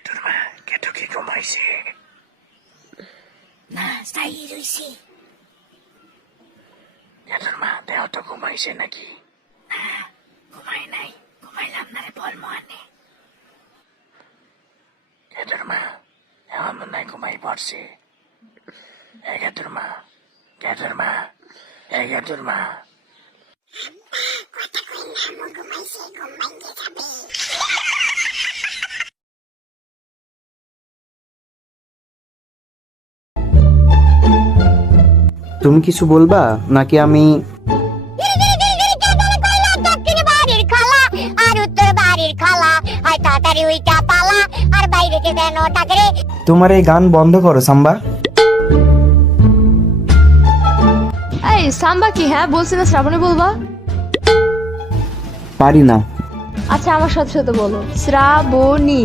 কেটুর মা কেটু কি ঘুমাইছে? না চাই রইছি। কেটুর মা দেহ তো ঘুমাইছে নাকি? ঘুমাই নাই, ঘুমাইলাম না রে বল মহানে। কেটুর মা এমন মনে হয় ঘুমাই পড়ছে। এই কেটুর মা, কেটুর মা, এই কেটুর মা। তুমি কিছু বলবা নাকি আমি? দক্ষিণ বাড়ির খালা আর উত্তর বাড়ির খালা, আর তাড়াতাড়ি ওইটা পালা আর বাইরে যে দেন ডাকে রে। তোমার এই গান বন্ধ করো সাম্বা। এই সাম্বা কি? হ্যাঁ বলছি না শ্রাবণী বলবা। পারি না। আচ্ছা আমার সাথে সাথে বলো শ্রাবণী।